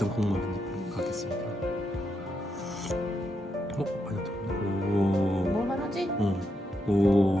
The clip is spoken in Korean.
일단 국물 한입 가겠습니다. 많이 안 들었네. 오. 먹을만하지? 응. 오.